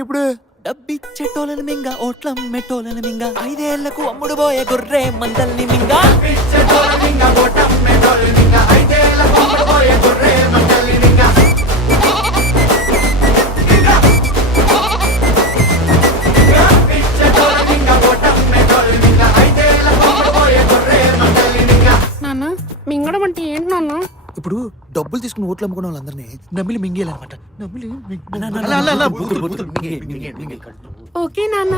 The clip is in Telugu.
ఇప్పుడు డబ్బిచ్చేటోళ్ళని మింగ ఓట్లం మెట్టోళ్ళని మింగ 5 ఏళ్లకు అమ్ముడు పోయే గొర్రె మందల్ని మింగ నాన్న మింగడం అంటే ఏంటి నాన్న? ఇప్పుడు డబ్బులు తీసుకుని ఓట్లు అమ్ముకున్న వాళ్ళందరినీ నమ్మిలి మింగేయాలన్నమాట. నమ్మిలి ఓకే నాన్న.